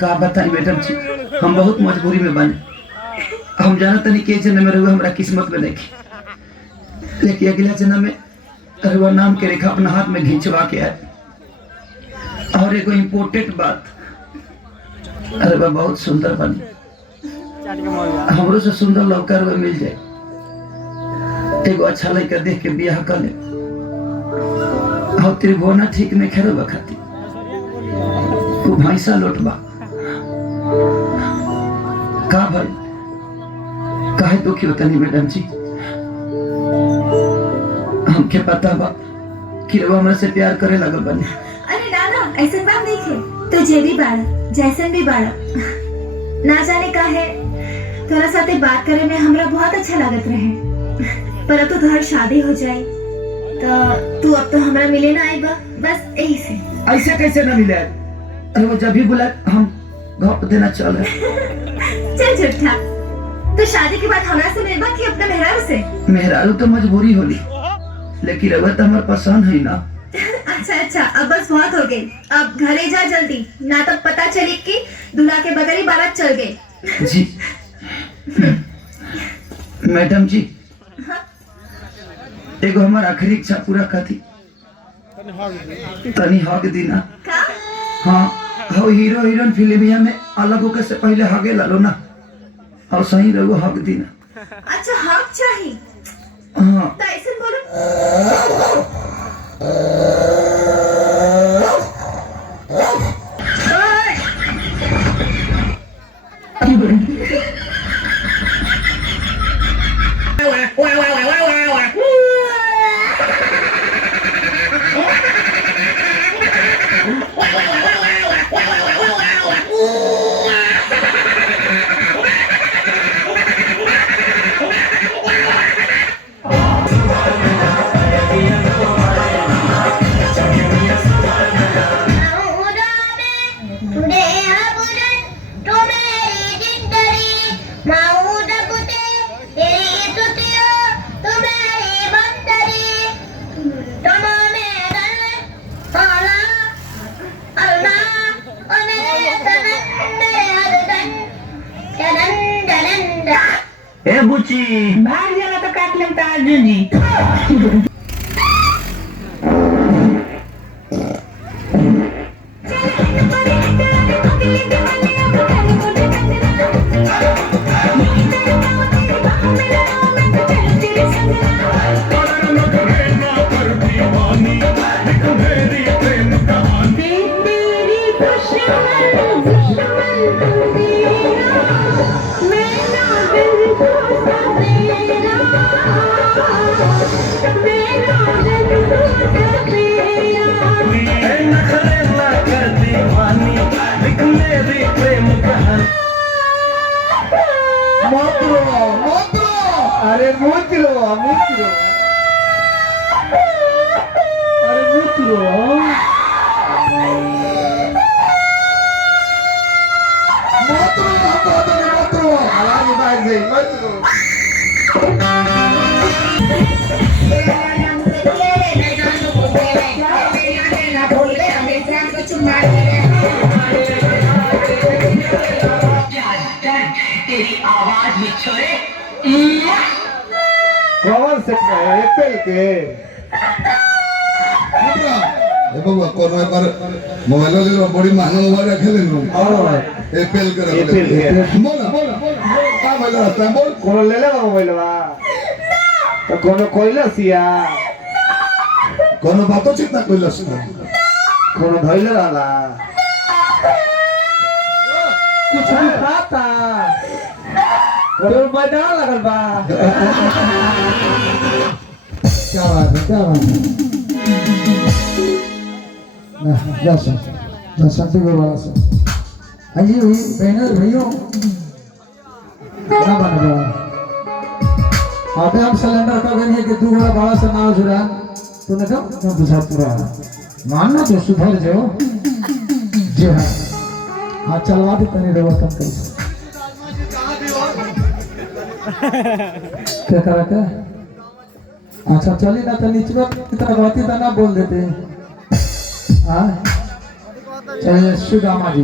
का बताई मैडम जी, हम बहुत मजबूरी में बने। हम जाना तनी के जन्म में रहुआ हमरा किस्मत में नहीं, लेकिन अगला जन्म में रहुआ नाम के रेखा अपना हाथ में खिंचवा के आए। और एगो इम्पोर्टेंट बात, रहुआ बहुत सुंदर बनी, हमरो से सुंदर लड़का रहुआ मिल जाए, एगो अच्छा लड़का देख के बियाह कर ले। और त्रिभुवना ठीक में खेल खाती खूब भैंसा लौटबा का भाई काहे दुखी होता नहीं मैडम जी? हमके पता बा कि वो हमरा से प्यार करे लगल बने। अरे नाना ऐसे बात नहीं है, तो जे भी बाड़ा जैसन भी बाड़ा ना जाने का है, तोरा साथे बात करे में हमरा बहुत अच्छा लागत रहे। पर अब तो तोहर शादी हो जाए तो तू अब तो हमरा मिले ना आएगा, बस यही से। ऐसे कैसे ना मिले? अरे वो जब भी बुला हम घर देना चल रहे। चल झूठा, तो शादी के बाद हमरा से मिलबा कि अपना मेहरारू से? मेहरारू तो मजबूरी होली, लेकिन रवा तो हमारे पसंद है ना। अच्छा अब बस बहुत हो गई, अब घरे जा जल्दी, ना तो पता चली कि दूल्हा के बगल ही बारात चल गई। जी मैडम जी, एगो हमार आखिरी इच्छा पूरा करती, तनी हक दीना। का? हाँ, हो हीरो हीरोइन फिल्मिया में अलग होके से पहले हगे लालो ना, और सही रहो हक दीना। अच्छा हक चाहिए? हाँ तो ऐसे बोलो। ए बुची भाग जाला तो काट लेम अर्जुन जी। अरे मूत्रो मूत्रो अरे मूत्रो मूत्रो आवाज बाहर गई मूत्रो। तेरी आवाज में छोड़े कौन से एप्पल के ए बाबू कोनो एक बार मोबाइल ले लो, बड़ी महंगा मोबाइल खेले नु एप्पल के एप्पल के बोल का मोबाइल रास्ता बोल कोनो ले ले मोबाइल बा तो कोनो कोइला सिया कोनो बातो चिंता कोइलस ना कोनो धइले रहला कुछ भी खाता और मैदान लगल बा। क्या बात है क्या बात है ना जा शांति को वाला से आइए भाई बहनों भैयों क्या बन रहा है अबे हम सिलेंडर का गन है कि तू बड़ा बड़ा सा नाव जुड़ा तूने कहा दूसरा पूरा मानना तो सुधर जाओ जी हाँ हाँ चलवा दे तनी रवा कम कर क्या करा क्या अच्छा चली ना तो नीचे की तरफ आती तो ना बोल देते हाँ चलिए सुदामा जी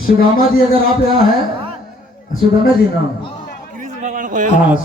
सुदामा जी अगर आप यहाँ है, सुदामा जी ना, हाँ